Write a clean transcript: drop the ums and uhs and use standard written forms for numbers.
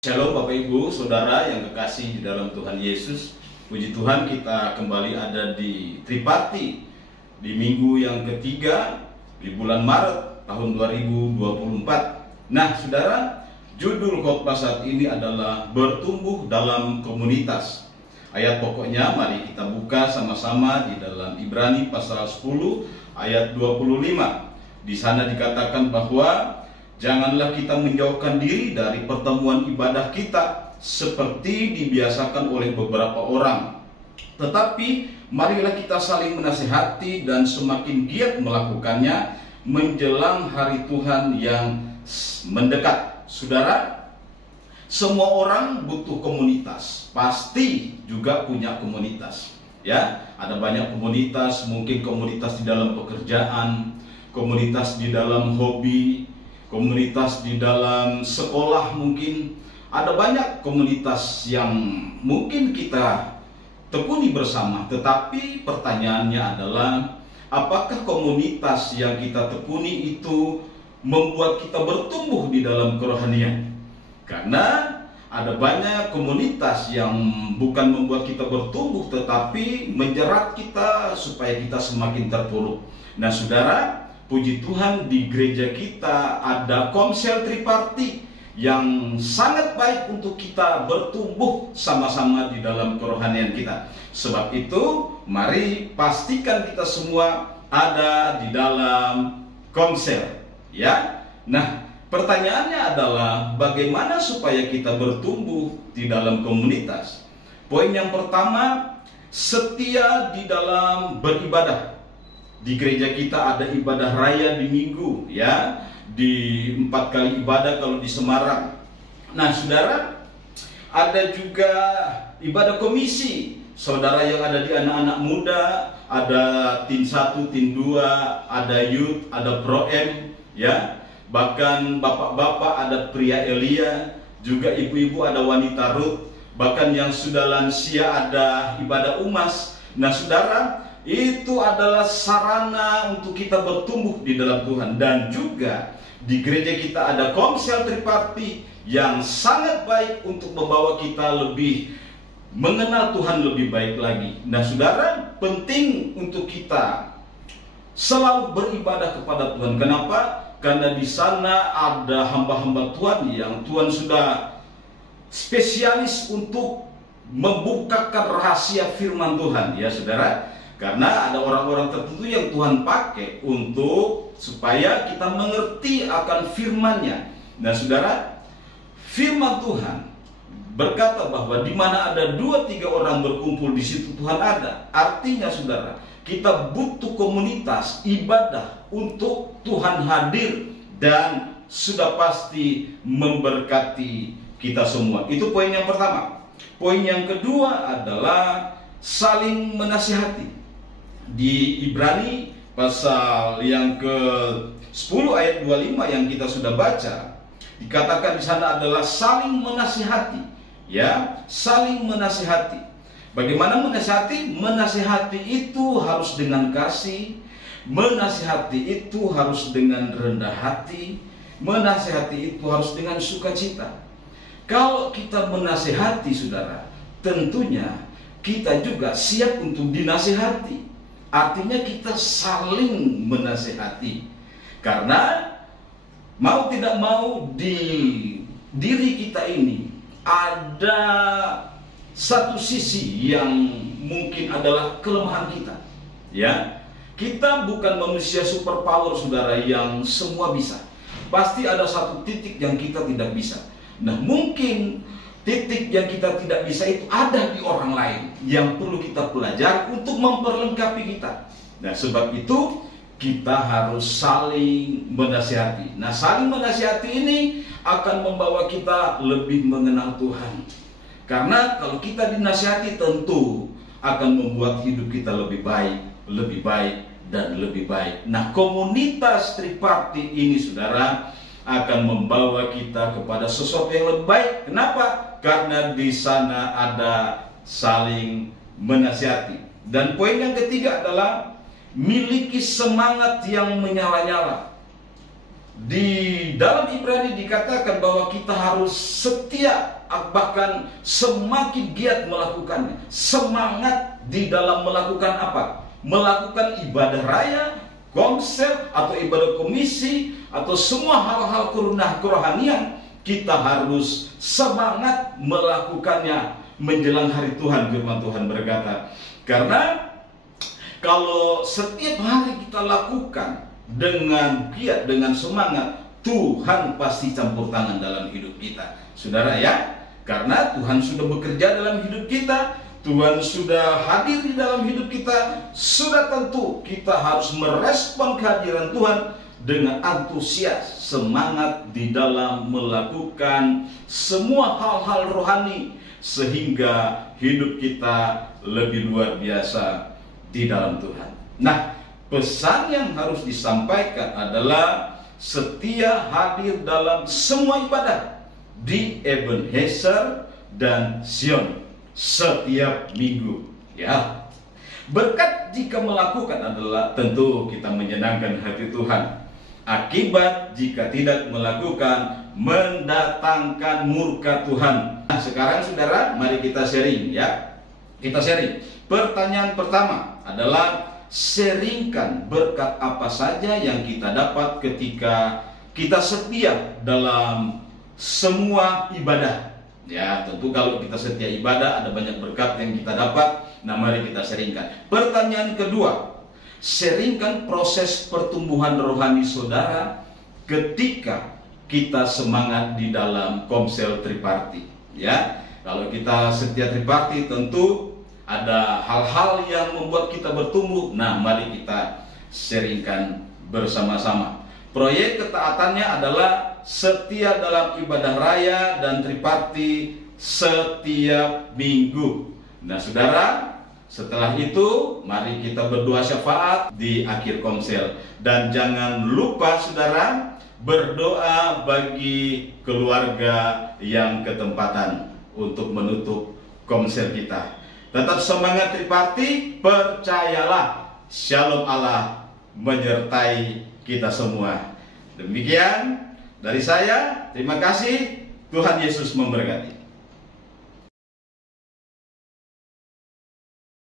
Shalom Bapak Ibu, Saudara yang kekasih di dalam Tuhan Yesus. Puji Tuhan, kita kembali ada di Triparti di minggu yang ketiga di bulan Maret tahun 2024. Nah Saudara, judul khotbah saat ini adalah bertumbuh dalam komunitas. Ayat pokoknya mari kita buka sama-sama di dalam Ibrani pasal 10 ayat 25. Di sana dikatakan bahwa janganlah kita menjauhkan diri dari pertemuan ibadah kita seperti dibiasakan oleh beberapa orang. Tetapi marilah kita saling menasihati dan semakin giat melakukannya menjelang hari Tuhan yang mendekat. Saudara, semua orang butuh komunitas. Pasti juga punya komunitas. Ya, ada banyak komunitas, mungkin komunitas di dalam pekerjaan, komunitas di dalam hobi, komunitas di dalam sekolah, mungkin ada banyak komunitas yang mungkin kita tekuni bersama. Tetapi pertanyaannya adalah, apakah komunitas yang kita tekuni itu membuat kita bertumbuh di dalam kerohanian? Karena ada banyak komunitas yang bukan membuat kita bertumbuh, tetapi menjerat kita supaya kita semakin terpuruk. Nah saudara, puji Tuhan, di gereja kita ada komsel triparti yang sangat baik untuk kita bertumbuh sama-sama di dalam kerohanian kita. Sebab itu, mari pastikan kita semua ada di dalam komsel, ya. Nah, pertanyaannya adalah bagaimana supaya kita bertumbuh di dalam komunitas? Poin yang pertama, setia di dalam beribadah. Di gereja kita ada ibadah raya di minggu, ya, di 4 kali ibadah kalau di Semarang. Nah saudara, ada juga ibadah komisi. Saudara yang ada di anak-anak muda, ada tim 1, tim 2, ada youth, ada pro-M, ya. Bahkan bapak-bapak ada pria Elia, juga ibu-ibu ada wanita Ruth, bahkan yang sudah lansia ada ibadah umas. Nah saudara, itu adalah sarana untuk kita bertumbuh di dalam Tuhan. Dan juga di gereja kita ada komsel triparti yang sangat baik untuk membawa kita lebih mengenal Tuhan lebih baik lagi. Nah saudara, penting untuk kita selalu beribadah kepada Tuhan. Kenapa? Karena di sana ada hamba-hamba Tuhan yang Tuhan sudah spesialis untuk membukakan rahasia firman Tuhan, ya saudara. Karena ada orang-orang tertentu yang Tuhan pakai untuk supaya kita mengerti akan firman-Nya. Nah saudara, firman Tuhan berkata bahwa di mana ada 2-3 orang berkumpul, di situ Tuhan ada. Artinya saudara, kita butuh komunitas ibadah untuk Tuhan hadir dan sudah pasti memberkati kita semua. Itu poin yang pertama. Poin yang kedua adalah saling menasihati. Di Ibrani pasal yang ke-10 ayat 25 yang kita sudah baca, dikatakan di sana adalah saling menasihati, ya, saling menasihati. Bagaimana menasihati? Menasihati itu harus dengan kasih, menasihati itu harus dengan rendah hati, menasihati itu harus dengan sukacita. Kalau kita menasihati saudara, tentunya kita juga siap untuk dinasihati. Artinya kita saling menasihati. Karena mau tidak mau di diri kita ini ada satu sisi yang mungkin adalah kelemahan kita, ya. Kita bukan manusia superpower saudara yang semua bisa. Pasti ada satu titik yang kita tidak bisa. Nah mungkin titik yang kita tidak bisa itu ada di orang lain yang perlu kita pelajari untuk memperlengkapi kita. Nah sebab itu kita harus saling menasihati. Nah saling menasihati ini akan membawa kita lebih mengenal Tuhan. Karena kalau kita dinasihati tentu akan membuat hidup kita lebih baik dan lebih baik. Nah komunitas triparti ini saudara akan membawa kita kepada sesuatu yang lebih baik. Kenapa? Karena di sana ada saling menasihati. Dan poin yang ketiga adalah miliki semangat yang menyala-nyala. Di dalam Ibrani dikatakan bahwa kita harus setia, bahkan semakin giat melakukannya. Semangat di dalam melakukan apa? Melakukan ibadah raya, komsel, atau ibadah komisi, atau semua hal-hal kerohanian. Kita harus semangat melakukannya menjelang hari Tuhan. Firman Tuhan berkata, karena kalau setiap hari kita lakukan dengan giat, dengan semangat, Tuhan pasti campur tangan dalam hidup kita, saudara ya. Karena Tuhan sudah bekerja dalam hidup kita, Tuhan sudah hadir di dalam hidup kita, sudah tentu kita harus merespon kehadiran Tuhan dengan antusias, semangat di dalam melakukan semua hal-hal rohani, sehingga hidup kita lebih luar biasa di dalam Tuhan. Nah, pesan yang harus disampaikan adalah setia hadir dalam semua ibadah di Ebenezer dan Sion setiap minggu. Ya, berkat jika melakukan adalah tentu kita menyenangkan hati Tuhan. Akibat jika tidak melakukan mendatangkan murka Tuhan. Nah, sekarang saudara, mari kita sharing ya. Kita sharing. Pertanyaan pertama adalah, sharingkan berkat apa saja yang kita dapat ketika kita setia dalam semua ibadah. Ya, tentu kalau kita setia ibadah ada banyak berkat yang kita dapat. Nah, mari kita sharingkan. Pertanyaan kedua, sharingkan proses pertumbuhan rohani saudara ketika kita semangat di dalam komsel triparti. Ya, kalau kita setia triparti tentu ada hal-hal yang membuat kita bertumbuh. Nah, mari kita sharingkan bersama-sama. Proyek ketaatannya adalah setia dalam ibadah raya dan triparti setiap minggu. Nah, saudara, setelah itu mari kita berdoa syafaat di akhir komsel. Dan jangan lupa saudara, berdoa bagi keluarga yang ketempatan untuk menutup komsel kita. Tetap semangat triparti, percayalah Shalom Allah menyertai kita semua. Demikian dari saya, terima kasih, Tuhan Yesus memberkati.